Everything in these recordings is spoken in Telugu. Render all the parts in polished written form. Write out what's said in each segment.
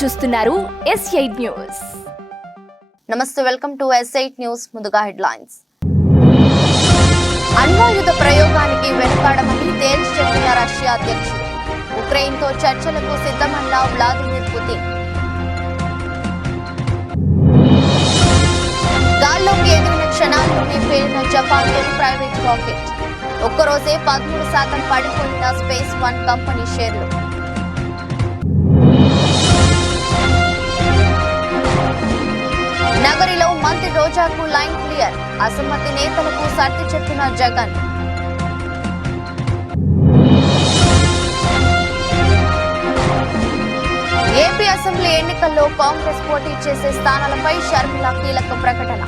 చూస్తున్నారు S8 న్యూస్. నమస్తే, వెల్కమ్ టు S8 న్యూస్. ముందుగా హెడ్లైన్స్. అణ్వాయుధ ప్రయోగానికి వెనుకాడమని తేల్చి చెప్పిన రష్యా అధ్యక్షుడు. ఉక్రెయిన్తో చర్చలకు సిద్ధమన్న వ్లాదిమిర్ పుతిన్. గాల్లోకి ఎగిరిన క్షణాల్లోనే పేలిన జపాన్ తొలి ప్రైవేట్ రాకెట్. ఒక్కరోజే 13% పడిపోయిన స్పేస్ వన్ కంపెనీ షేర్లు. నగరిలో మంత్రి రోజాకు లైన్ క్లియర్. అసమ్మతి నేతలకు సర్ది చెప్పిన జగన్. ఏపీ అసెంబ్లీ ఎన్నికల్లో కాంగ్రెస్ పోటీ చేసే స్థానాలపై షర్మిల కీలక ప్రకటన.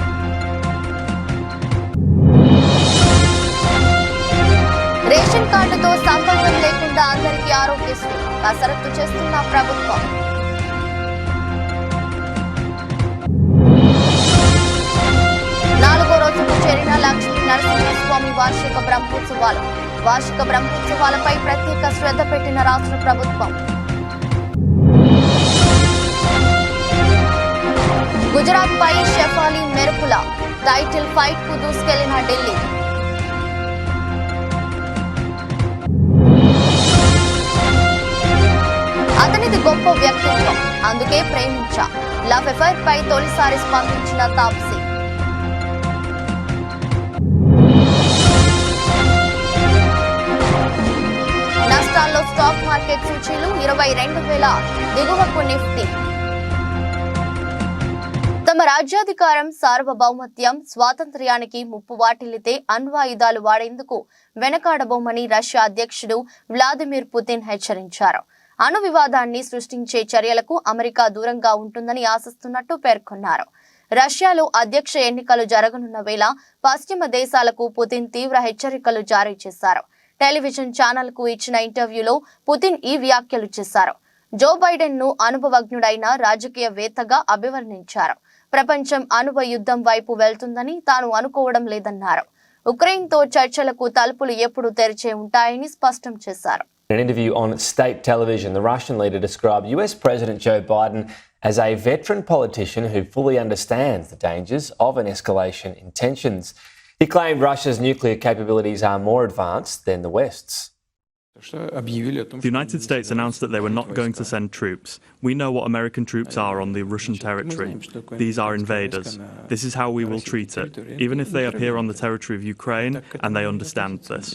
రేషన్ కార్డుతో సంబంధం లేకుండా అందరికీ ఆరోగ్యశ్రీ కసరత్తు చేస్తున్న ప్రభుత్వం. నాలుగో రోజుకు చేరిన లక్ష్మీ నరసింహస్వామి వార్షిక బ్రహ్మోత్సవాలపై ప్రత్యేక శ్రద్ధ పెట్టిన రాష్ట్ర ప్రభుత్వం. గుజరాత్ పై షెఫాలి మెరుపుల టైటిల్ ఫైట్ కు దూసుకెళ్లిన ఢిల్లీ. అతనిది గొప్ప వ్యక్తిత్వం, అందుకే ప్రేమించా. లవ్ ఎఫైర్ పై తొలిసారి స్పందించిన తాప్సీ. నష్టాల్లో స్టాక్ మార్కెట్ సూచీలు 22,000 దిగువకు నిఫ్టీ. తమ రాజ్యాధికారం, సార్వభౌమత్యం, స్వాతంత్ర్యానికి ముప్పు వాటిల్లితే అణ్వాయుధాలు వాడేందుకు వెనకాడబోమని రష్యా అధ్యక్షుడు వ్లాదిమిర్ పుతిన్ హెచ్చరించారు. అణు వివాదాన్ని సృష్టించే చర్యలకు అమెరికా దూరంగా ఉంటుందని ఆశిస్తున్నట్టు పేర్కొన్నారు. రష్యాలో అధ్యక్ష ఎన్నికలు జరగనున్న వేళ పశ్చిమ దేశాలకు పుతిన్ తీవ్ర హెచ్చరికలు జారీ చేశారు. టెలివిజన్ ఛానల్ కు ఇచ్చిన ఇంటర్వ్యూలో పుతిన్ ఈ వ్యాఖ్యలు చేశారు. జో బైడెన్ ను అనుభవజ్ఞుడైన రాజకీయవేత్తగా అభివర్ణించారు. ప్రపంచం అణువ యుద్ధం వైపు వెళ్తుందని తాను అనుకోవడం లేదన్నారు. ఉక్రెయిన్తో చర్చలకు తలుపులు ఎప్పుడు తెరిచే ఉంటాయని స్పష్టం చేశారు. In an interview on state television, the Russian leader described US President Joe Biden as a veteran politician who fully understands the dangers of an escalation in tensions. He claimed Russia's nuclear capabilities are more advanced than the West's. The United States announced that they were not going to send troops. We know what American troops are on the Russian territory. These are invaders. This is how we will treat it, even if they appear on the territory of Ukraine and they understand this.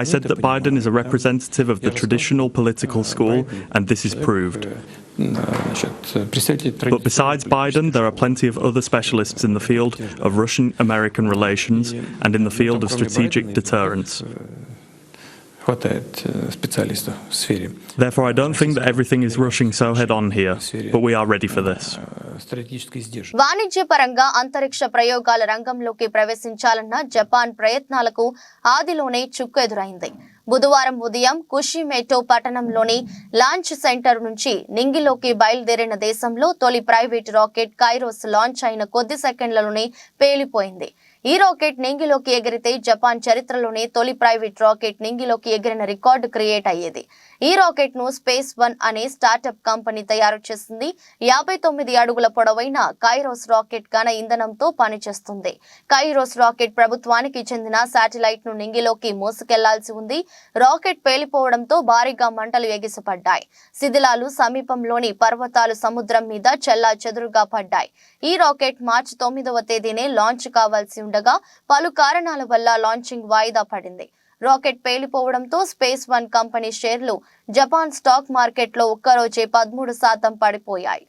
I said that Biden is a representative of the traditional political school, and this is proved. But besides Biden, there are plenty of other specialists in the field of Russian-American relations and in the field of strategic deterrence. Therefore, I don't think that everything is rushing so head-on here, but we are ready for this. వాణిజ్యపరంగా అంతరిక్ష ప్రయోగాల రంగంలోకి ప్రవేశించాలన్న జపాన్ ప్రయత్నాలకు ఆదిలోనే చుక్కు ఎదురైంది. బుధవారం ఉదయం కుషిమేటో పట్టణంలోని లాంచ్ సెంటర్ నుంచి నింగిలోకి బయలుదేరిన దేశంలో తొలి ప్రైవేట్ రాకెట్ కైరోస్ లాంచ్ అయిన కొద్ది సెకండ్లలోనే పేలిపోయింది. ఈ రాకెట్ నింగిలోకి ఎగిరితే జపాన్ చరిత్రలోనే తొలి ప్రైవేట్ రాకెట్ నింగిలోకి ఎగిరిన రికార్డు క్రియేట్ అయ్యేది. ఈ రాకెట్ ను స్పేస్ వన్ అనే స్టార్టప్ కంపెనీ తయారు చేసింది. 59 అడుగుల పొడవైన కైరోస్ రాకెట్ ఘన ఇంధనంతో పనిచేస్తుంది. కైరోస్ రాకెట్ ప్రభుత్వానికి చెందిన శాటిలైట్ ను నింగిలోకి మోసుకెళ్లాల్సి ఉంది. రాకెట్ పేలిపోవడంతో భారీగా మంటలు ఎగిసిపడ్డాయి. శిథిలాలు సమీపంలోని పర్వతాలు సముద్రం మీద చెల్లా చెదురుగా పడ్డాయి. ఈ రాకెట్ మార్చి 9వ తేదీనే లాంచ్ కావాల్సి ఉండగా పలు కారణాల వల్ల లాంచింగ్ వాయిదా పడింది. రాకెట్ పేలిపోవడంతో స్పేస్ వన్ కంపెనీ షేర్లు జపాన్ స్టాక్ మార్కెట్లో ఒక్కరోజే 13% పడిపోయాయి.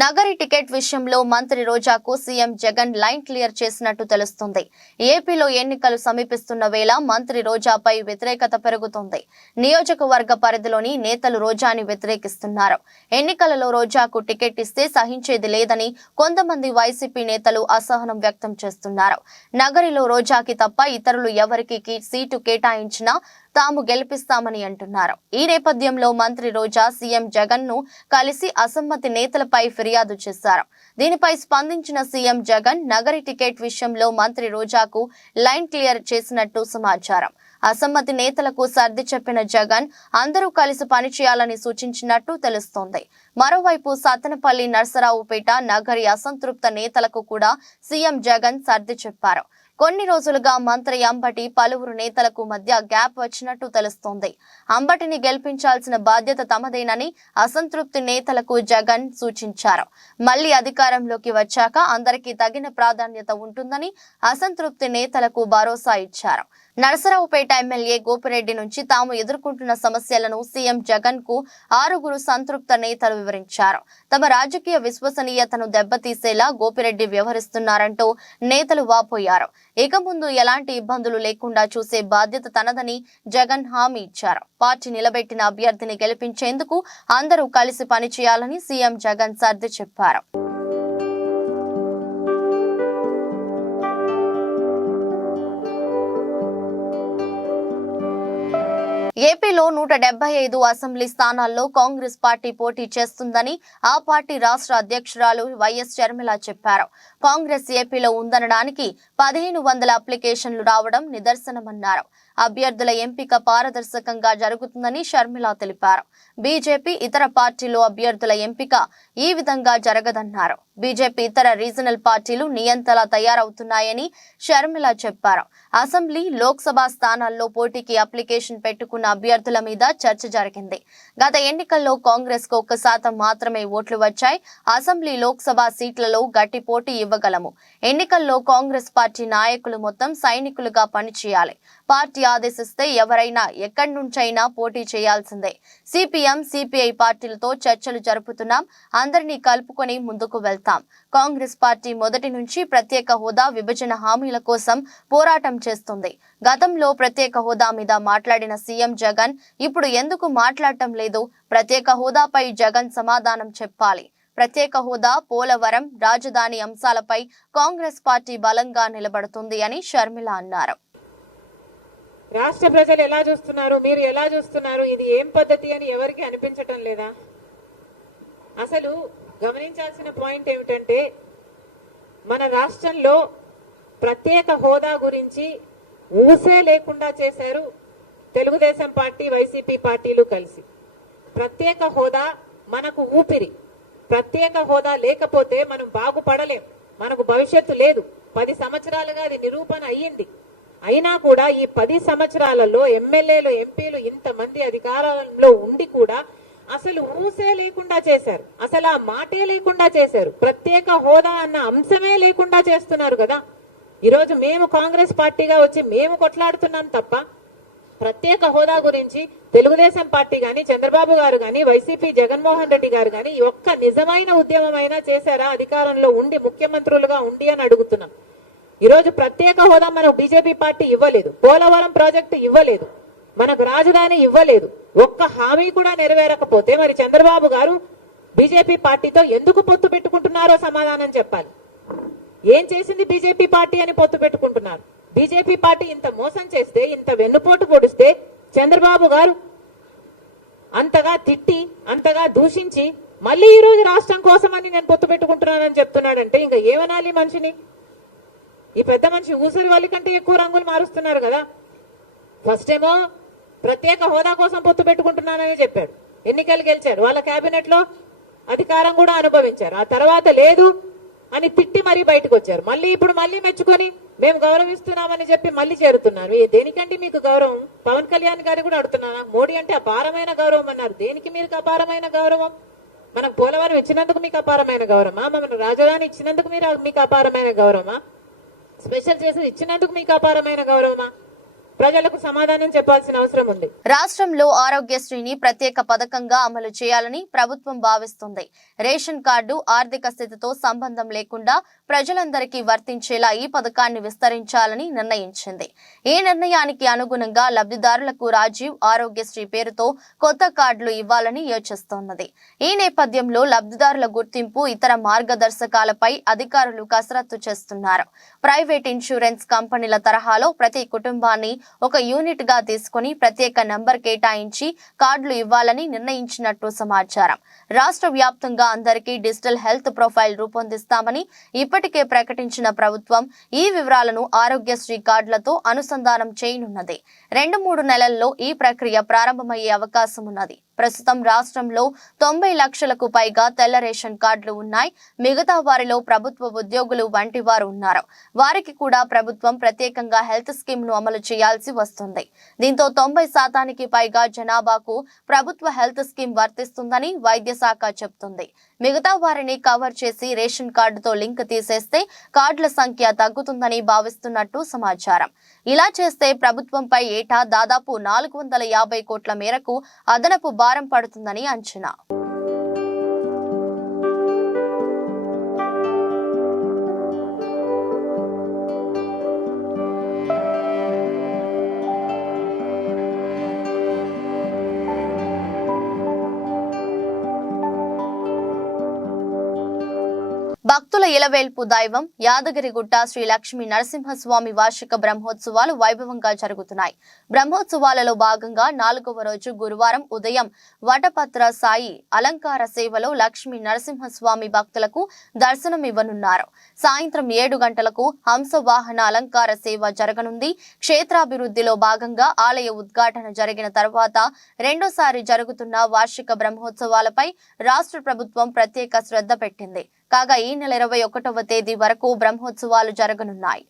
నగరి టికెట్ విషయంలో మంత్రి రోజాకు సీఎం జగన్ లైన్ క్లియర్ చేసినట్టు తెలుస్తుంది. ఏపీలో ఎన్నికలు సమీపిస్తున్న వేళ మంత్రి రోజాపై వ్యతిరేకత పెరుగుతోంది. నియోజకవర్గ పరిధిలోని నేతలు రోజాని వ్యతిరేకిస్తున్నారు. ఎన్నికలలో రోజాకు టికెట్ ఇస్తే సహించేది లేదని కొంతమంది వైసీపీ నేతలు అసహనం వ్యక్తం చేస్తున్నారు. నగరిలో రోజాకి తప్ప ఇతరులు ఎవరికి సీటు కేటాయించినా తాము గెలిపిస్తామని అంటున్నారు. ఈ నేపథ్యంలో మంత్రి రోజా సీఎం జగన్ ను కలిసి అసమ్మతి నేతలపై ఫిర్యాదు చేశారు. దీనిపై స్పందించిన సీఎం జగన్ నగరి టికెట్ విషయంలో మంత్రి రోజాకు లైన్ క్లియర్ చేసినట్టు సమాచారం. అసమ్మతి నేతలకు సర్ది చెప్పిన జగన్ అందరూ కలిసి పనిచేయాలని సూచించినట్టు తెలుస్తోంది. మరోవైపు సత్తెనపల్లి, నర్సరావుపేట, నగరి అసంతృప్త నేతలకు కూడా సీఎం జగన్ సర్ది చెప్పారు. కొన్ని రోజులుగా మంత్రి అంబటి పలువురు నేతలకు మధ్య గ్యాప్ వచ్చినట్టు తెలుస్తోంది. అంబటిని గెలిపించాల్సిన బాధ్యత తమదేనని అసంతృప్తి నేతలకు జగన్ సూచించారు. మళ్లీ అధికారంలోకి వచ్చాక అందరికీ తగిన ప్రాధాన్యత ఉంటుందని అసంతృప్తి నేతలకు భరోసా ఇచ్చారు. నరసరావుపేట ఎమ్మెల్యే గోపిరెడ్డి నుంచి తాము ఎదుర్కొంటున్న సమస్యలను సీఎం జగన్ కు 6 సంతృప్త నేతలు వివరించారు. తమ రాజకీయ విశ్వసనీయతను దెబ్బతీసేలా గోపిరెడ్డి వ్యవహరిస్తున్నారంటూ నేతలు వాపోయారు. ఇక ముందు ఎలాంటి ఇబ్బందులు లేకుండా చూసే బాధ్యత తనదని జగన్ హామీ ఇచ్చారు. పార్టీ నిలబెట్టిన అభ్యర్థిని గెలిపించేందుకు అందరూ కలిసి పనిచేయాలని సీఎం జగన్ సర్ది చెప్పారు. ఏపీలో 175 అసెంబ్లీ స్థానాల్లో కాంగ్రెస్ పార్టీ పోటీ చేస్తుందని ఆ పార్టీ రాష్ట్ర అధ్యక్షురాలు వైఎస్ షర్మిల చెప్పారు. కాంగ్రెస్ ఏపీలో ఉందనడానికి 1500 అప్లికేషన్లు రావడం నిదర్శనమన్నారు. అభ్యర్థుల ఎంపిక పారదర్శకంగా జరుగుతుందని షర్మిల తెలిపారు. బీజేపీ ఇతర పార్టీలు అభ్యర్థుల ఎంపిక ఈ విధంగా జరగదన్నారు. బీజేపీ ఇతర రీజనల్ పార్టీలు నియంతలా తయారవుతున్నాయని షర్మిల చెప్పారు. అసెంబ్లీ, లోక్సభ స్థానాల్లో పోటీకి అప్లికేషన్ పెట్టుకున్న అభ్యర్థుల మీద చర్చ జరిగింది. గత ఎన్నికల్లో కాంగ్రెస్ కు 1% మాత్రమే ఓట్లు వచ్చాయి. అసెంబ్లీ, లోక్సభ సీట్లలో గట్టి పోటీ ఇవ్వగలము. ఎన్నికల్లో కాంగ్రెస్ పార్టీ నాయకులు మొత్తం సైనికులుగా పనిచేయాలి. పార్టీ ఆదేశిస్తే ఎవరైనా ఎక్కడి నుంచైనా పోటీ చేయాల్సిందే. సిపిఎం, సిపిఐ పార్టీలతో చర్చలు జరుపుతున్నాం. అందరినీ కలుపుకొని ముందుకు వెళ్తాం. కాంగ్రెస్ పార్టీ మొదటి నుంచి ప్రత్యేక హోదా, విభజన హామీల కోసం పోరాటం చేస్తుంది. గతంలో ప్రత్యేక హోదా మీద మాట్లాడిన సీఎం జగన్ ఇప్పుడు ఎందుకు మాట్లాడటం లేదు? ప్రత్యేక హోదాపై జగన్ సమాధానం చెప్పాలి. ప్రత్యేక హోదా, పోలవరం, రాజధాని అంశాలపై కాంగ్రెస్ పార్టీ బలంగా నిలబడుతుంది అని షర్మిల అన్నారు. రాష్ట్ర ప్రజలు ఎలా చూస్తున్నారు, మీరు ఎలా చూస్తున్నారు, ఇది ఏం పద్ధతి అని ఎవరికి అనిపించటం లేదా? అసలు గమనించాల్సిన పాయింట్ ఏమిటంటే మన రాష్ట్రంలో ప్రత్యేక హోదా గురించి ఊసే లేకుండా చేశారు తెలుగుదేశం పార్టీ, వైసీపీ పార్టీలు కలిసి. ప్రత్యేక హోదా మనకు ఊపిరి. ప్రత్యేక హోదా లేకపోతే మనం బాగుపడలేం, మనకు భవిష్యత్తు లేదు. 10 సంవత్సరాలుగా అది నిరూపణ అయ్యింది. అయినా కూడా ఈ 10 సంవత్సరాలలో ఎమ్మెల్యేలు, ఎంపీలు ఇంతమంది అధికారంలో ఉండి కూడా అసలు ఊసే లేకుండా చేశారు. అసలు ఆ మాటే లేకుండా చేశారు. ప్రత్యేక హోదా అన్న అంశమే లేకుండా చేస్తున్నారు కదా. ఈరోజు మేము కాంగ్రెస్ పార్టీగా వచ్చి మేము కొట్లాడుతున్నాం తప్ప ప్రత్యేక హోదా గురించి తెలుగుదేశం పార్టీ గాని, చంద్రబాబు గారు గాని, వైసీపీ జగన్మోహన్ రెడ్డి గారు గాని ఒక్క నిజమైన ఉద్యమమైనా చేశారా అధికారంలో ఉండి, ముఖ్యమంత్రులుగా ఉండి అని అడుగుతున్నాం. ఈరోజు ప్రత్యేక హోదా మనకు బీజేపీ పార్టీ ఇవ్వలేదు. పోలవరం ప్రాజెక్టు ఇవ్వలేదు. మనకు రాజధాని ఇవ్వలేదు. ఒక్క హామీ కూడా నెరవేరకపోతే మరి చంద్రబాబు గారు బీజేపీ పార్టీతో ఎందుకు పొత్తు పెట్టుకుంటున్నారో సమాధానం చెప్పాలి. ఏం చేసింది బీజేపీ పార్టీ అని పొత్తు పెట్టుకుంటున్నారు? బీజేపీ పార్టీ ఇంత మోసం చేస్తే, ఇంత వెన్నుపోటు పొడిస్తే చంద్రబాబు గారు అంతగా తిట్టి, అంతగా దూషించి మళ్ళీ ఈ రోజు రాష్ట్రం కోసమని నేను పొత్తు పెట్టుకుంటున్నానని చెప్తున్నాడంటే ఇంకా ఏమనాలి మనిషిని? ఈ పెద్ద మనిషి ఊసరి వాళ్ళ కంటే ఎక్కువ రంగులు మారుస్తున్నారు కదా. ఫస్ట్ ఏమో ప్రత్యేక హోదా కోసం పొత్తు పెట్టుకుంటున్నానని చెప్పాడు. ఎన్నికలు గెలిచాడు. వాళ్ళ కేబినెట్ లో అధికారం కూడా అనుభవించారు. ఆ తర్వాత లేదు అని తిట్టి మరీ బయటకు వచ్చారు. మళ్ళీ ఇప్పుడు మళ్ళీ మెచ్చుకొని మేము గౌరవిస్తున్నామని చెప్పి మళ్ళీ చేరుతున్నారు. దేనికంటే మీకు గౌరవం? పవన్ కళ్యాణ్ గారు కూడా అడుగుతున్నానా? మోడీ అంటే అపారమైన గౌరవం అన్నారు. దేనికి మీకు అపారమైన గౌరవం? మనకు పోలవరం ఇచ్చినందుకు మీకు అపారమైన గౌరవమా? మన రాజధాని ఇచ్చినందుకు మీకు అపారమైన గౌరవమా? స్పెషల్ చేసి ఇచ్చినందుకు మీకు అపారమైన గౌరవమా? ప్రజలకు సమాధానం చెప్పాల్సిన అవసరం ఉంది. రాష్ట్రంలో ఆరోగ్యశ్రీని ప్రత్యేక పథకంగా అమలు చేయాలని ప్రభుత్వం భావిస్తుంది. రేషన్ కార్డు ఆర్థిక స్థితితో సంబంధం లేకుండా ప్రజలందరికీ వర్తించేలా ఈ పథకాన్ని విస్తరించాలని నిర్ణయించింది. ఈ నిర్ణయానికి అనుగుణంగా లబ్ధిదారులకు రాజీవ్ ఆరోగ్యశ్రీ పేరుతో కొత్త కార్డులు ఇవ్వాలని యోచిస్తోన్నది. ఈ నేపథ్యంలో లబ్ధిదారుల గుర్తింపు, ఇతర మార్గదర్శకాలపై అధికారులు కసరత్తు చేస్తున్నారు. ప్రైవేట్ ఇన్సూరెన్స్ కంపెనీల తరహాలో ప్రతి కుటుంబాన్ని ఒక యూనిట్ గా తీసుకుని ప్రత్యేక నంబర్ కేటాయించి కార్డులు ఇవ్వాలని నిర్ణయించినట్టు సమాచారం. రాష్ట్ర వ్యాప్తంగా అందరికీ డిజిటల్ హెల్త్ ప్రొఫైల్ రూపొందిస్తామని ఇప్పటికే ప్రకటించిన ప్రభుత్వం ఈ వివరాలను ఆరోగ్యశ్రీ కార్డులతో అనుసంధానం చేయనున్నది. 2-3 నెలల్లో ఈ ప్రక్రియ ప్రారంభమయ్యే అవకాశం ఉన్నది. ప్రస్తుతం రాష్ట్రంలో 90 లక్షలకు పైగా తెల్ల రేషన్ కార్డులు ఉన్నాయి. మిగతా వారిలో ప్రభుత్వ ఉద్యోగులు వంటి వారు ఉన్నారు. వారికి కూడా ప్రభుత్వం ప్రత్యేకంగా హెల్త్ స్కీమ్ ను అమలు చేయాల్సి వస్తుంది. దీంతో 90% పైగా జనాభాకు ప్రభుత్వ హెల్త్ స్కీమ్ వర్తిస్తుందని వైద్య శాఖ చెబుతుంది. మిగతా వారిని కవర్ చేసి రేషన్ కార్డుతో లింక్ తీసేస్తే కార్డుల సంఖ్య తగ్గుతుందని భావిస్తున్నట్టు సమాచారం. ఇలా చేస్తే ప్రభుత్వంపై ఏటా దాదాపు 450 కోట్ల మేరకు అదనపు భారం పడుతుందని అంచనా. భక్తుల ఇలవేల్పు దైవం యాదగిరిగుట్ట శ్రీ లక్ష్మీ నరసింహస్వామి వార్షిక బ్రహ్మోత్సవాలు వైభవంగా జరుగుతున్నాయి. బ్రహ్మోత్సవాలలో భాగంగా 4వ రోజు గురువారం ఉదయం వటపత్ర సాయి అలంకార సేవలో లక్ష్మీ నరసింహస్వామి భక్తులకు దర్శనమివ్వనున్నారు. సాయంత్రం 7 గంటలకు హంస వాహన అలంకార సేవ జరగనుంది. క్షేత్రాభివృద్ధిలో భాగంగా ఆలయ ఉద్ఘాటన జరిగిన తర్వాత రెండోసారి జరుగుతున్న వార్షిక బ్రహ్మోత్సవాలపై రాష్ట్ర ప్రభుత్వం ప్రత్యేక శ్రద్ధ పెట్టింది. కాగా ఈ నెల 21వ తేదీ వరకు బ్రహ్మోత్సవాలు జరగనున్నాయి.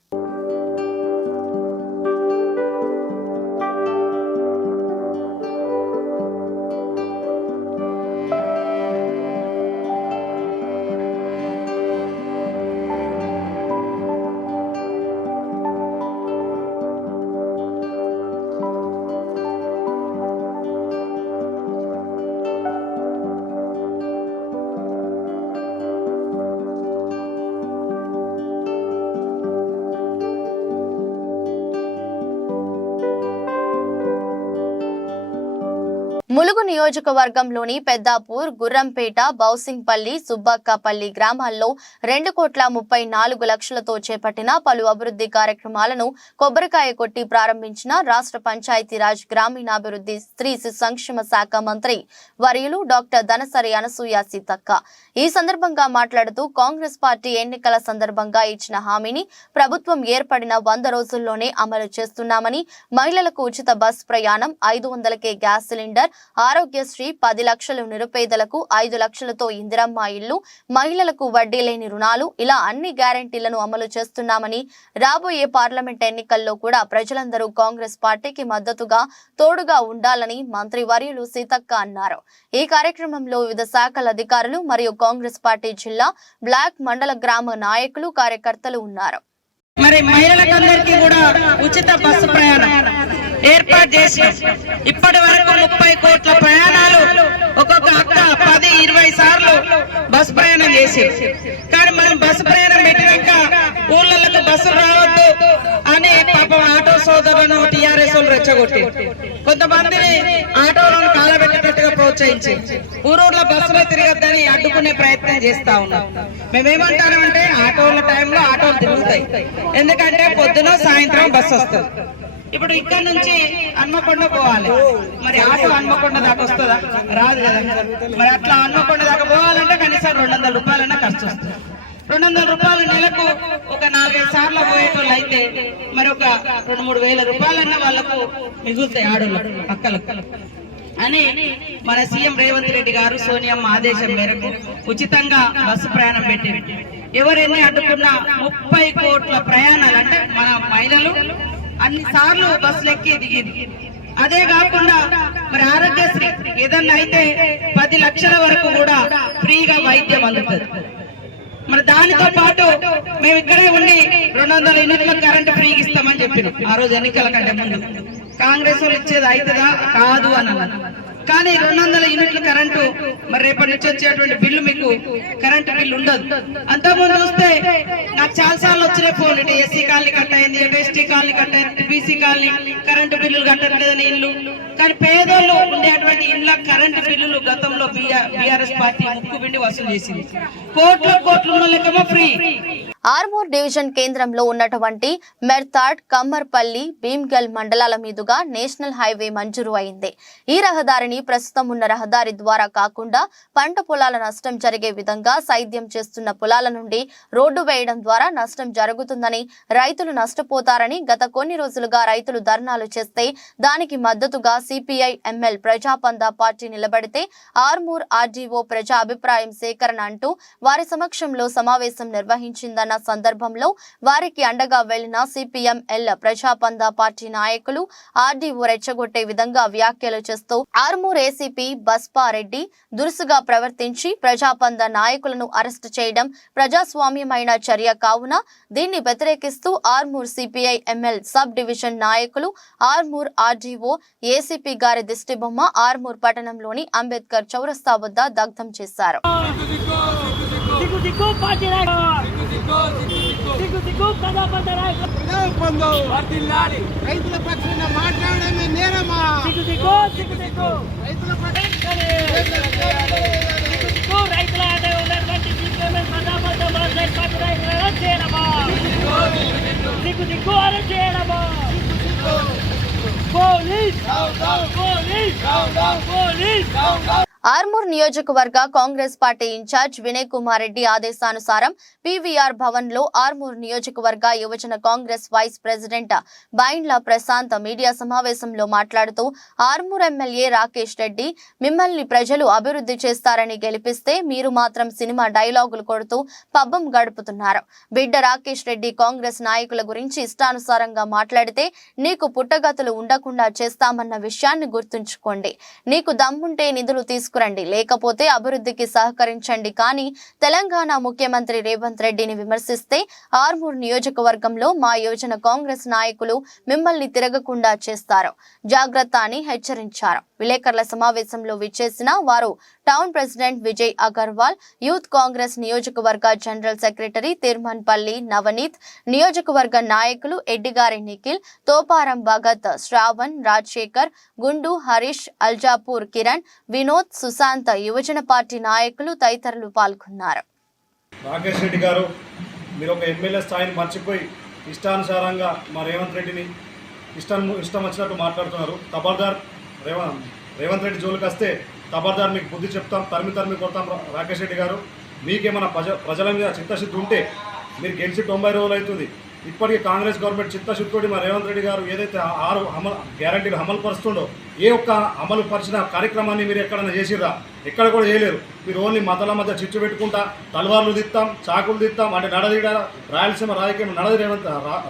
ములుగు నియోజకవర్గంలోని పెద్దాపూర్, గుర్రంపేట, బౌసింగ్పల్లి, సుబ్బక్కపల్లి గ్రామాల్లో 2,34 లక్షలతో చేపట్టిన పలు అభివృద్ధి కార్యక్రమాలను కొబ్బరికాయ కొట్టి ప్రారంభించిన రాష్ట్ర పంచాయతీరాజ్ గ్రామీణాభివృద్ధి స్త్రీ సంక్షేమ శాఖ మంత్రి వర్యులు డాక్టర్ ధనసరి అనసూయ సీతక్క. ఈ సందర్భంగా మాట్లాడుతూ కాంగ్రెస్ పార్టీ ఎన్నికల సందర్భంగా ఇచ్చిన హామీని ప్రభుత్వం ఏర్పడిన 100 రోజుల్లోనే అమలు చేస్తున్నామని, మహిళలకు ఉచిత బస్ ప్రయాణం, 500కే గ్యాస్ సిలిండర్, ఆరోగ్యశ్రీ, 10 లక్షలు నిరుపేదలకు, 5 లక్షలతో ఇందిరమ్మ ఇళ్లు, మహిళలకు వడ్డీ లేని రుణాలు, ఇలా అన్ని గ్యారెంటీలను అమలు చేస్తున్నామని, రాబోయే పార్లమెంట్ ఎన్నికల్లో కూడా ప్రజలందరూ కాంగ్రెస్ పార్టీకి మద్దతుగా తోడుగా ఉండాలని మంత్రి వర్యులు సీతక్క అన్నారు. ఈ కార్యక్రమంలో వివిధ శాఖల అధికారులు మరియు కాంగ్రెస్ పార్టీ జిల్లా, బ్లాక్, మండల, గ్రామ నాయకులు, కార్యకర్తలు ఉన్నారు. మరి మహిళలందరికీ కూడా ఉచిత బస్సు ప్రయాణం ఏర్పాటు చేసి ఇప్పటి వరకు 30 కోట్ల ప్రయాణాలు ఒక్కొక్క అక్క 10-20 సార్లు బస్సు ప్రయాణం చేసి, కానీ మనం బస్సు ప్రయాణం పెట్టినాక ఊళ్ళకు బస్సులు రావద్దు అని పాపం ఆటో సోదరులను టీఆర్ఎస్ వాళ్ళు రెచ్చగొట్టి కొంతమందిని ఆటోలను కాలబెట్టేటట్టుగా ప్రోత్సహించి ఊరూర్లో బస్సులో తిరగద్దని అడ్డుకునే ప్రయత్నం చేస్తా ఉన్నాం. మేమేమంటామంటే ఆటోల టైంలో ఆటోలు తిరుగుతాయి, ఎందుకంటే పొద్దున సాయంత్రం బస్సు వస్తుంది. ఇప్పుడు ఇక్కడ నుంచి హన్మకొండ పోవాలి, మరి ఆటో హన్మకొండ దాకా వస్తుందా? రాదు కదా. మరి అట్లా హన్మకొండ దాకా పోవాలంటే కనీసం 200 రూపాయలన్నా ఖర్చు వస్తుంది. 200 రూపాయలు నెలకు ఒక 4-5 సార్లు పోయేటోళ్ళు అయితే మరి ఒక 2-3 వేల రూపాయలన్నా వాళ్ళకు మిగులుతాయి ఆడోళ్ళకు, అక్కలకు అని మన సీఎం రేవంత్ రెడ్డి గారు, సోనియమ్మ ఆదేశం మేరకు ఉచితంగా బస్సు ప్రయాణం పెట్టింది. ఎవరెన్ని అడ్డుకున్నా 30 కోట్ల ప్రయాణాలు అంటే మన మహిళలు అన్ని సార్లు బస్సులు ఎక్కి దిగింది. అదే కాకుండా మరి ఆరోగ్యశ్రీ ఏదన్నా అయితే 10 లక్షల వరకు కూడా ఫ్రీగా వైద్యం అందుతుంది. మరి దానితో పాటు మేము ఇక్కడే ఉండి 200 యూనిట్ల కరెంటు ఫ్రీగా ఇస్తామని చెప్పినాం ఆ రోజు ఎన్నికల కంటే ముందు. కాంగ్రెస్ వాళ్ళు ఇచ్చేది అవుతుందా కాదు అని అన్నారు. కానీ 200 యూనిట్ల కరెంటు మరి రేపటి నుంచి వచ్చేటువంటి బిల్లు మీకు కరెంటు బిల్లు ఉండదు. అంతకుముందు చూస్తే నాకు చాలా సార్లు వచ్చిన ఫోన్ ఇటు ఎస్సీ కాలనీ కట్ అయింది, ఎస్టీ కాలనీ కట్ అయింది, బీసీ కాలనీ కరెంటు బిల్లులు కట్టట్లేదని ఇల్లు. కానీ పేదోళ్ళు ఉండేటువంటి ఇళ్ళ కరెంటు బిల్లులు గతంలో బీఆర్ఎస్ పార్టీ ముక్కుబిండి వసూలు చేసింది. కోట్లు ఉన్న లెక్కమో ఫ్రీ. ఆర్మూర్ డివిజన్ కేంద్రంలో ఉన్నటువంటి మెర్తాడ్, కమ్మర్పల్లి, భీమ్గల్ మండలాల మీదుగా నేషనల్ హైవే మంజూరు అయింది. ఈ రహదారిని ప్రస్తుతం ఉన్న రహదారి ద్వారా కాకుండా పంట పొలాల నష్టం జరిగే విధంగా సైద్యం చేస్తున్న పొలాల నుండి రోడ్డు వేయడం ద్వారా నష్టం జరుగుతుందని, రైతులు నష్టపోతారని గత కొన్ని రోజులుగా రైతులు ధర్నాలు చేస్తే దానికి మద్దతుగా సిపిఐ ఎంఎల్ ప్రజాపందా పార్టీ నిలబడితే ఆర్మూర్ ఆర్డీఓ ప్రజా అభిప్రాయం సేకరణ అంటూ వారి సమక్షంలో సమావేశం నిర్వహించిందన్న సందర్భంలో వారికి అండగా వెళ్లిన సిపిఎంఎల్ ప్రజాపందా పార్టీ నాయకులు ఆర్డీఓ రెచ్చగొట్టే విధంగా వ్యాఖ్యలు చేస్తూ ఆర్మూర్ ఏసీపీ బస్పారెడ్డి దురుసుగా ప్రవర్తించి ప్రజాపందా నాయకులను అరెస్టు చేయడం ప్రజాస్వామ్యమైన చర్య కావున దీన్ని వ్యతిరేకిస్తూ Armoor CPI ML sub division నాయకులు ఆర్మూర్ ఆర్డీఓ ఏసీపీ గారి దిష్టిబొమ్మ ఆర్మూర్ పట్టణంలోని అంబేద్కర్ చౌరస్తా వద్ద దగ్ధం చేశారు. రైతుల పక్షాన మాట్లాడమే నేరమా? రైతుల ఆర్మూర్ నియోజకవర్గ కాంగ్రెస్ పార్టీ ఇన్ఛార్జ్ వినయ్ కుమార్ రెడ్డి ఆదేశానుసారం పీవీఆర్ భవన్ లో ఆర్మూర్ నియోజకవర్గ యువజన Congress vice president Bindla Prashanth media సమావేశంలో మాట్లాడుతూ ఆర్మూర్ ఎమ్మెల్యే రాకేష్ రెడ్డి మిమ్మల్ని ప్రజలు అభివృద్ధి చేస్తారని గెలిపిస్తే మీరు మాత్రం సినిమా డైలాగులు కొడుతూ పబ్బం గడుపుతున్నారు. బిడ్డ రాకేష్ రెడ్డి కాంగ్రెస్ నాయకుల గురించి ఇష్టానుసారంగా మాట్లాడితే నీకు పుట్టగతులు ఉండకుండా చేస్తామన్న విషయాన్ని గుర్తుంచుకోండి. నీకు దమ్ముంటే నిధులు తీసుకురండి, లేకపోతే అభివృద్ధికి సహకరించండి. కానీ తెలంగాణ ముఖ్యమంత్రి రేవంత్ రెడ్డిని విమర్శిస్తే ఆర్మూర్ నియోజకవర్గంలో మా యువజన కాంగ్రెస్ నాయకులు మిమ్మల్ని తిరగకుండా చేస్తారు, జాగ్రత్త అని హెచ్చరించారు. విలేకరుల సమావేశంలో విచ్చేసిన వారు town president Vijay Agarwal, youth Congress నియోజకవర్గ జనరల్ సెక్రటరీ తిరుమన్పల్లి నవనీత్, నియోజకవర్గ నాయకులు ఎడ్డిగారి నిఖిల్, తోపారం భగత్, శ్రావణ్, రాజశేఖర్, గుండు, హరీష్, అల్జాపూర్ కిరణ్, వినోద్, సుశాంత్, యువజన పార్టీ నాయకులు తదితరులు పాల్గొన్నారు. రాకేష్ రెడ్డి గారు, మీరు ఒక ఎమ్మెల్యే స్థాయిని మర్చిపోయి ఇష్టానుసారంగా మా రేవంత్ రెడ్డిని ఇష్టం వచ్చినట్టు మాట్లాడుతున్నారు. ఖబర్దార్, రేవంత్ రెడ్డి జోలికి వస్తే ఖబర్దార్ మీకు బుద్ధి చెప్తాం, తరిమి కొడతాం. రాకేష్ రెడ్డి గారు, మీకేమైనా ప్రజల మీద చిత్తశుద్ధి ఉంటే మీరు గెలిచి 90 రోజులు అవుతుంది. ఇప్పటికీ కాంగ్రెస్ గవర్నమెంట్ చిత్తశుద్ధితోటి మా రేవంత్ రెడ్డి గారు ఏదైతే 6 గ్యారంటీలు అమలు పరుస్తుండో ఏ ఒక్క అమలు పరిచిన కార్యక్రమాన్ని మీరు ఎక్కడైనా చేసిర్రా? ఎక్కడ కూడా చేయలేరు. మీరు ఓన్లీ మతాల మధ్య చిచ్చు పెట్టుకుంటా తలవార్లు దిత్తాం, చాకులు దిత్తాం అంటే నడదిడా రాయలసీమ రాజకీయం నడది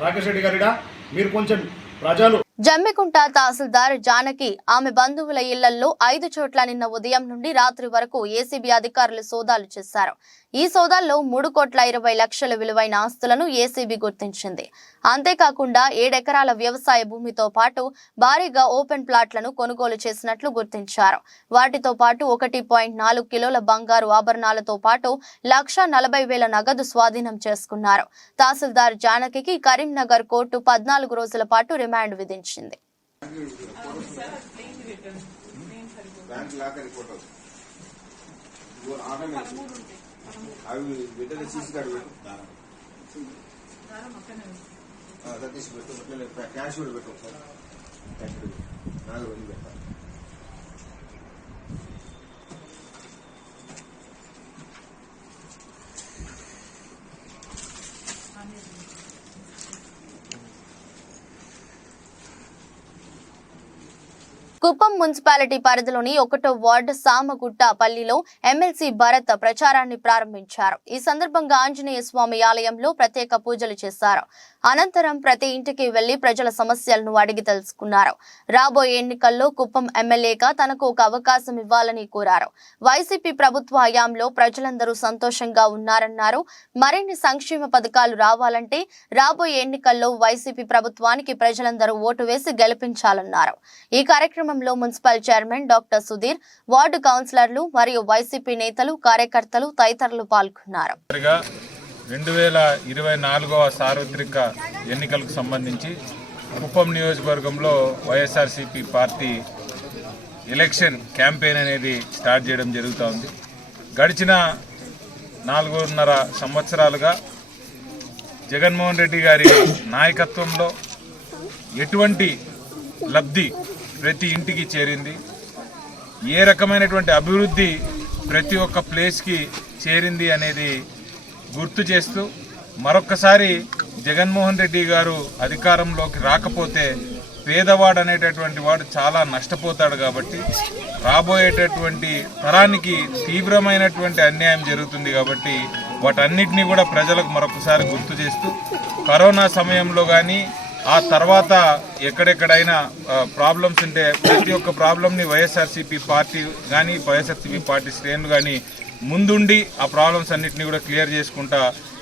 రాకేష్ రెడ్డి గారిడా. మీరు కొంచెం ప్రజలు జమ్మికుంట తహసీల్దార్ జానకి ఆమె బంధువుల ఇళ్లలో 5 చోట్ల నిన్న ఉదయం నుండి రాత్రి వరకు ఏసీబీ అధికారులు సోదాలు చేశారు. ఈ సోదాల్లో 3,20,00,000 విలువైన ఆస్తులను ఏసీబీ గుర్తించింది. అంతేకాకుండా 7 ఎకరాల వ్యవసాయ భూమితో పాటు భారీగా ఓపెన్ ప్లాట్లను కొనుగోలు చేసినట్లు గుర్తించారు. వాటితో పాటు 1.4 కిలోల బంగారు ఆభరణాలతో పాటు 1,40,000 నగదు స్వాధీనం చేసుకున్నారు. తహసీల్దార్ జానకి కరీంనగర్ కోర్టు 14 రోజుల పాటు రిమాండ్ విధించింది. అవి బిడ్డలు సీసీ కార్డు పెట్టు, క్యాష్ కూడా పెట్టు సార్, క్యాష్ నాకు 2 పెట్టాలి. కుప్పం మున్సిపాలిటీ పరిధిలోని 1వ వార్డు సామగుట్ట పల్లిలో ఎమ్మెల్సీ భరత్ ప్రచారాన్ని ప్రారంభించారు. ఈ సందర్భంగా ఆంజనేయ స్వామి ఆలయంలో ప్రత్యేక పూజలు చేశారు. అనంతరం ప్రతి ఇంటికి వెళ్లి ప్రజల సమస్యలను అడిగి తెలుసుకున్నారు. రాబోయే ఎన్నికల్లో కుప్పం ఎమ్మెల్యేగా తనకు ఒక అవకాశం ఇవ్వాలని కోరారు. వైసీపీ ప్రభుత్వ హయాంలో ప్రజలందరూ సంతోషంగా ఉన్నారన్నారు. మరిన్ని సంక్షేమ పథకాలు రావాలంటే రాబోయే ఎన్నికల్లో వైసీపీ ప్రభుత్వానికి ప్రజలందరూ ఓటు వేసి గెలిపించాలన్నారు. ఈ కార్యక్రమంలో municipal chairman doctor Sudheer, ward కౌన్సిలర్లు మరియు వైసీపీ నేతలు, కార్యకర్తలు తదితరులు పాల్గొన్నారు. 2024వ సార్వత్రిక ఎన్నికలకు సంబంధించి కుప్పం నియోజకవర్గంలో వైఎస్ఆర్సీపీ పార్టీ ఎలక్షన్ క్యాంపెయిన్ అనేది స్టార్ట్ చేయడం జరుగుతోంది. గడిచిన 4.5 సంవత్సరాలుగా జగన్మోహన్ రెడ్డి గారి నాయకత్వంలో ఎటువంటి లబ్ధి ప్రతి ఇంటికి చేరింది, ఏ రకమైనటువంటి అభివృద్ధి ప్రతి ఒక్క ప్లేస్కి చేరింది అనేది గుర్తు చేస్తూ మరొక్కసారి జగన్మోహన్ రెడ్డి గారు అధికారంలోకి రాకపోతే పేదవాడు అనేటటువంటి వాడు చాలా నష్టపోతాడు. కాబట్టి రాబోయేటటువంటి తరానికి తీవ్రమైనటువంటి అన్యాయం జరుగుతుంది. కాబట్టి వాటన్నిటినీ కూడా ప్రజలకు మరొకసారి గుర్తు చేస్తూ కరోనా సమయంలో కానీ ఆ తర్వాత ఎక్కడెక్కడైనా ప్రాబ్లమ్స్ ఉంటే ప్రతి ఒక్క ప్రాబ్లమ్ని వైఎస్ఆర్సీపీ పార్టీ కానీ వైఎస్ఆర్సీపీ పార్టీ శ్రేణులు కానీ ముందుండి ఆ ప్రాబ్లమ్స్ అన్నింటినీ కూడా క్లియర్ చేసుకుంటా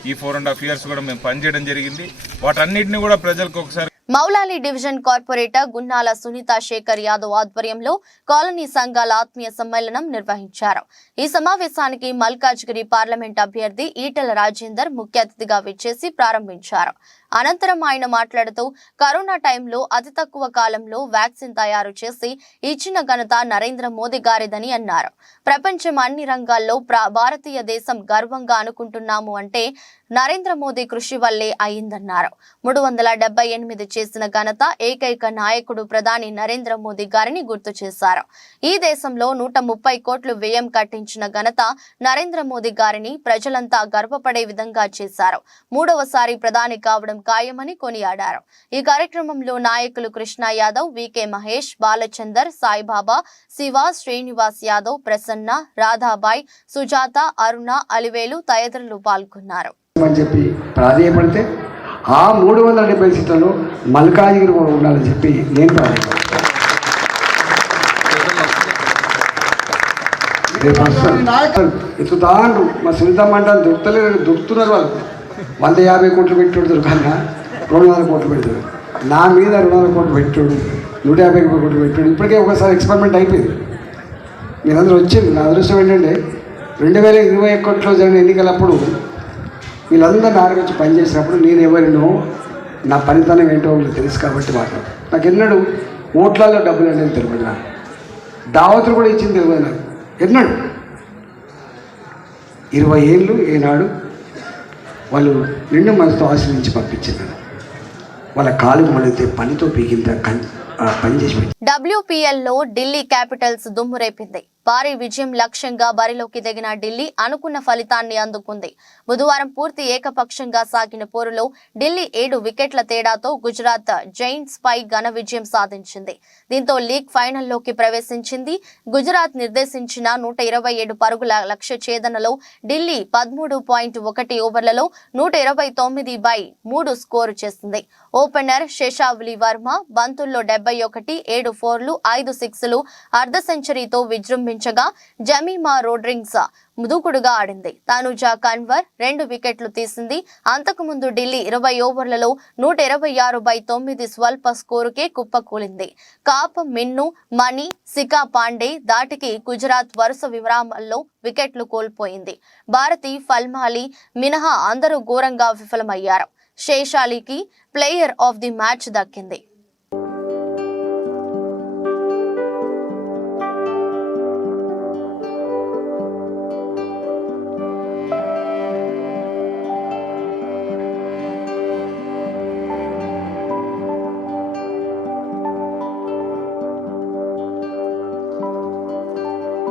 ఈ 4.5 years కూడా మేము పనిచేయడం జరిగింది. వాటన్నిటిని కూడా ప్రజలకు ఒకసారి మౌలాలి డివిజన్ కార్పొరేటర్ గున్నాల సునీత శేఖర్ యాదవ్ ఆధ్వర్యంలో కాలనీ సంఘాల ఆత్మీయ సమ్మేళనం నిర్వహించారు. ఈ సమావేశానికి మల్కాజ్గిరి పార్లమెంట్ అభ్యర్థి ఈటెల రాజేందర్ ముఖ్య అతిథిగా విచ్చేసి ప్రారంభించారు. అనంతరం ఆయన మాట్లాడుతూ కరోనా టైంలో అతి తక్కువ కాలంలో వ్యాక్సిన్ తయారు చేసి ఇచ్చిన ఘనత నరేంద్ర మోదీ గారిదని అన్నారు. ప్రపంచం అన్ని రంగాల్లో భారతీయ దేశం గర్వంగా అనుకుంటున్నాము అంటే నరేంద్ర మోదీ కృషి వల్లే అయిందన్నారు. 378 చేసిన ఘనత ఏకైక నాయకుడు ప్రధాని నరేంద్ర మోదీ గారిని గుర్తు చేశారు. ఈ దేశంలో 130 కోట్లు వ్యయం కట్టించిన ఘనత నరేంద్ర మోదీ గారిని ప్రజలంతా గర్వపడే విధంగా చేశారు. 3వసారి ప్రధాని కావడం ఖాయమని కొనియాడారు. ఈ కార్యక్రమంలో నాయకులు కృష్ణ యాదవ్, వికే మహేష్, బాలచందర్, సాయిబాబా, శివ, శ్రీనివాస్ యాదవ్, ప్రసన్న, రాధాబాయ్, సుజాత, అరుణ, అలివేలు తదితరులు పాల్గొన్నారు. అని చెప్పి ప్రాధేయపడితే ఆ 370 సీట్లలో మల్కాజ్గిరి కూడా ఉండాలని చెప్పి నేను ప్రాధేయపడతాను. ఎత్తుతాండ్రు మా సునీత మండలం దొరుకుతున్నారు వాళ్ళు. 150 కోట్లు పెట్టాడు దొరకన్నా 200 కోట్లు పెడతాడు. నా మీద 200 కోట్లు పెట్టాడు, 150 కోట్లు పెట్టాడు. ఇప్పటికే ఒకసారి ఎక్స్పెరిమెంట్ అయిపోయింది. మీరందరూ వచ్చింది. నా అదృష్టం ఏంటంటే 2021లో జరిగిన ఎన్నికలప్పుడు వీళ్ళందరూ నా వచ్చి పనిచేసినప్పుడు నేను ఎవరినో నా పనితనం ఏంటో తెలుసు కాబట్టి మాట్లాడు. నాకు ఎన్నడూ ఓట్లలో డబ్బులు అనేది తెలియదు. నాకు దావతులు కూడా ఇచ్చింది తెలియదు. నాకు ఎన్నడు 20 ఏళ్ళు ఏనాడు వాళ్ళు నిండు మనసుతో ఆశ్రయించి పంపించినారు. వాళ్ళ కాలు మళ్ళీ పనితో పీకింత పని చేసి WPL లో ఢిల్లీ క్యాపిటల్స్ దుమ్మురేపింది. భారీ విజయం లక్ష్యంగా బరిలోకి దిగిన ఢిల్లీ అనుకున్న ఫలితాన్ని అందుకుంది. బుధవారం పూర్తి ఏకపక్షంగా సాగిన పోరులో ఢిల్లీ 7 వికెట్ల తేడాతో గుజరాత్ జైంట్స్ పై ఘన విజయం సాధించింది. దీంతో లీగ్ ఫైనల్లోకి ప్రవేశించింది. గుజరాత్ నిర్దేశించిన 127 పరుగుల లక్ష్య ఛేదనలో ఢిల్లీ 13.1 ఓవర్లలో 129/3 స్కోరు చేసింది. ఓపెనర్ శేషావలి వర్మ బంతుల్లో 71, 7 4లు, 5 6లు, అర్ధ సెంచరీతో విజృంభించగా జమీమా రోడ్రింగ్స్ దూకుడుగా ఆడింది. తనుజా కన్వర్ 2 వికెట్లు తీసింది. అంతకుముందు ఢిల్లీ 20 ఓవర్లలో 126/9 స్వల్ప స్కోరుకే కుప్పకూలింది. కాప్, మిన్ను, మణి, సికా పాండే దాటికి గుజరాత్ వరుస విరామాల్లో వికెట్లు కోల్పోయింది. భారతి, ఫల్మాలి మినహా అందరూ ఘోరంగా విఫలమయ్యారు. శేషాలికి ప్లేయర్ ఆఫ్ ది మ్యాచ్ దక్కింది.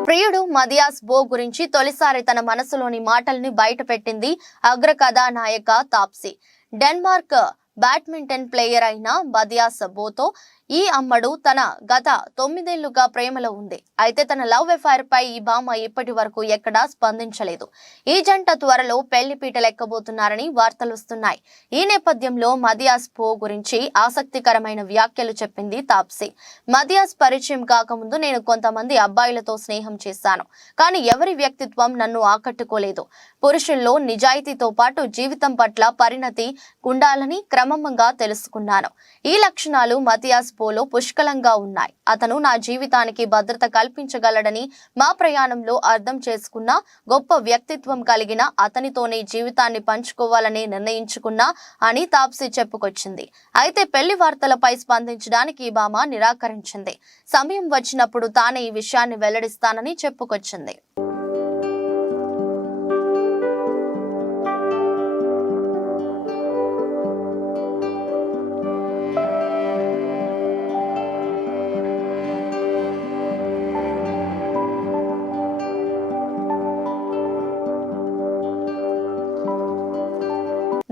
ప్రియుడు మదియాస్ బో గురించి తొలిసారి తన మనసులోని మాటల్ని బయటపెట్టింది అగ్ర కథానాయక తాప్సీ. డెన్మార్క్ బ్యాడ్మింటన్ ప్లేయర్ అయిన మదియాస్ బోతో ఈ అమ్మడు తన గత 9 ఏళ్లుగా ప్రేమలో ఉంది. అయితే తన లవ్ అఫైర్ పై ఈ భామ ఇప్పటి వరకు ఎక్కడా స్పందించలేదు. ఈ జంట త్వరలో పెళ్లి పీటలెక్కబోతున్నారని వార్తలు వస్తున్నాయి. ఈ నేపథ్యంలో మదియాస్ పో గురించి ఆసక్తికరమైన వ్యాఖ్యలు చెప్పింది తాప్సీ. మదియాస్ పరిచయం కాకముందు నేను కొంతమంది అబ్బాయిలతో స్నేహం చేశాను, కానీ ఎవరి వ్యక్తిత్వం నన్ను ఆకట్టుకోలేదు. పురుషుల్లో నిజాయితీతో పాటు జీవితం పట్ల పరిణతి ఉండాలని క్రమంగా తెలుసుకున్నాను. ఈ లక్షణాలు మతియాస్ పోలో పుష్కలంగా ఉన్నాయి. అతను నా జీవితానికి భద్రత కల్పించగలడని మా ప్రయాణంలో అర్థం చేసుకున్న గొప్ప వ్యక్తిత్వం కలిగిన అతనితోనే జీవితాన్ని పంచుకోవాలని నిర్ణయించుకున్నా అని తాప్సీ చెప్పుకొచ్చింది. అయితే పెళ్లి వార్తలపై స్పందించడానికి ఈ భామ నిరాకరించింది. సమయం వచ్చినప్పుడు తానే ఈ విషయాన్ని వెల్లడిస్తానని చెప్పుకొచ్చింది.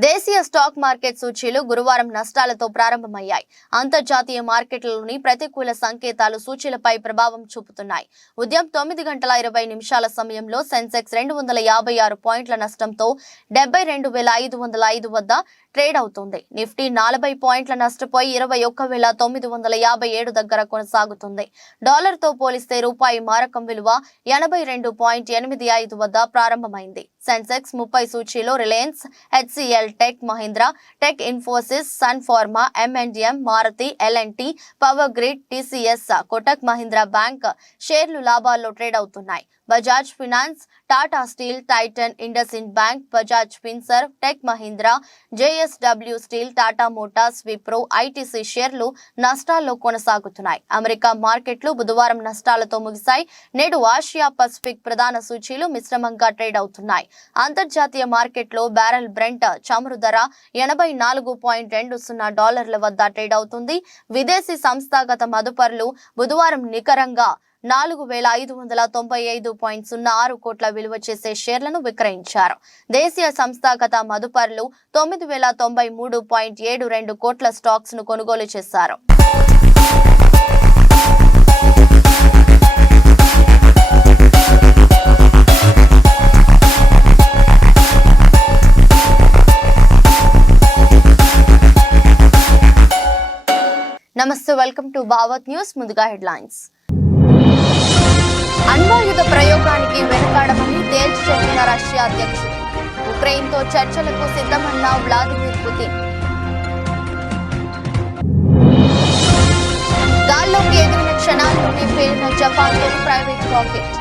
దేశీయ స్టాక్ మార్కెట్ సూచీలు గురువారం నష్టాలతో ప్రారంభమయ్యాయి. అంతర్జాతీయ మార్కెట్లలోని ప్రతికూల సంకేతాలు సూచీలపై ప్రభావం చూపుతున్నాయి. ఉదయం 9:20 సమయంలో సెన్సెక్స్ 256 పాయింట్ల నష్టంతో 72,505 వద్ద ట్రేడ్ అవుతుంది. నిఫ్టీ 40 పాయింట్ల నష్టపోయి 21,957 దగ్గర కొనసాగుతుంది. డాలర్తో పోలిస్తే రూపాయి మారకం విలువ 82.85 వద్ద ప్రారంభమైంది. సెన్సెక్స్ 30 సూచీలో Reliance, HCL, Tech Mahindra, Tech Infosys, Sun Pharma, M&M, Maruti, L&T, Power Grid, TCS, Kotak Mahindra Bank షేర్లు లాభాల్లో ట్రేడ్ అవుతున్నాయి. Bajaj Finance, Tata Steel, Titan, IndusInd Bank, Bajaj Finserv, Tech Mahindra, JSW Steel, Tata Motors, Wipro, ITC షేర్లు నష్టాల్లో కొనసాగుతున్నాయి. అమెరికా మార్కెట్లు బుధవారం నష్టాలతో ముగిశాయి. నేడు ఆసియా పసిఫిక్ ప్రధాన సూచీలు మిశ్రమంగా ట్రేడ్ అవుతున్నాయి. అంతర్జాతీయ మార్కెట్లో బ్యారెల్ బ్రెంట్ చమురు ధర $80.20 వద్ద ట్రేడ్ అవుతుంది. విదేశీ సంస్థాగత మదుపరులు బుధవారం నికరంగా 4,595.06 కోట్ల విలువ చేసే షేర్లను విక్రయించారు. దేశీయ సంస్థాగత మదుపరులు 9,093.72 కోట్ల స్టాక్స్ ను కొనుగోలు చేశారు. నమస్తే, వెల్కమ్ టు భావత్ న్యూస్. ముందుగా హెడ్లైన్స్. అణ్వాయుధ ప్రయోగానికి వెనుకాడమని తేల్చి చెప్పిన రష్యా అధ్యక్షుడు. ఉక్రెయిన్తో చర్చలకు సిద్ధమన్న వ్లాదిమిర్ పుతిన్. గాల్లోకి ఎగిరిన క్షణాల్లోనే పేలిన జపాన్ తొలి ప్రైవేట్ రాకెట్.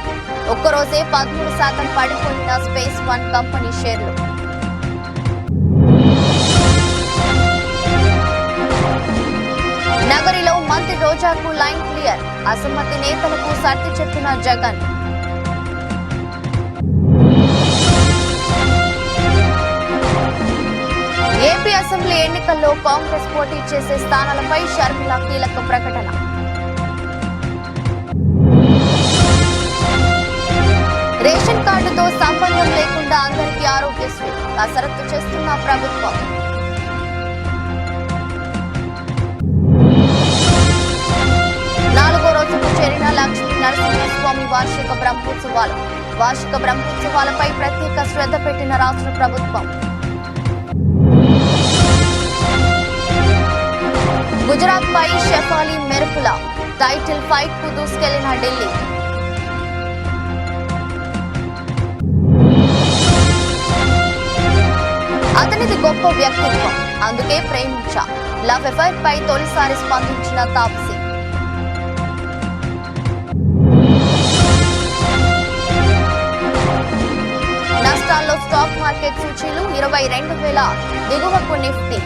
ఒక్కరోజే 13% పడిపోయిన స్పేస్ వన్ కంపెనీ షేర్లు. నగరిలో మంత్రి రోజాకు లైన్ క్లియర్. అసమ్మతి నేతలకు సర్ది చెప్పిన జగన్. ఏపీ అసెంబ్లీ ఎన్నికల్లో కాంగ్రెస్ పోటీ చేసే స్థానాలపై షర్మిల కీలక ప్రకటన. రేషన్ కార్డుతో సంబంధం లేకుండా అందరికీ ఆరోగ్యశ్రీ కసరత్తు చేస్తున్న ప్రభుత్వం. చేరిన లక్ష్మీ నరసింహస్వామి వార్షిక బ్రహ్మోత్సవాలపై ప్రత్యేక శ్రద్ధ పెట్టిన రాష్ట్ర ప్రభుత్వం. గుజరాత్ పై షెఫాలి మెరుపుల టైటిల్ ఫైట్ కు దూసుకెళ్లిన ఢిల్లీ. అతనిది గొప్ప వ్యక్తిత్వం, అందుకే ప్రేమించా. లవ్ అఫైర్ పై తొలిసారి స్పందించిన తాప్సీ. నష్టాల్లో స్టాక్ మార్కెట్ సూచీలు 22,000 దిగువకు నిఫ్టీ.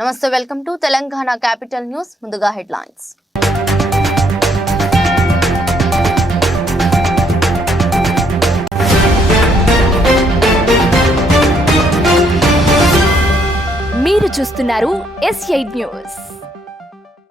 నమస్తే, welcome to Telangana capital news. ముందుగా హెడ్లైన్స్. మీరు చూస్తున్నారు S8 న్యూస్.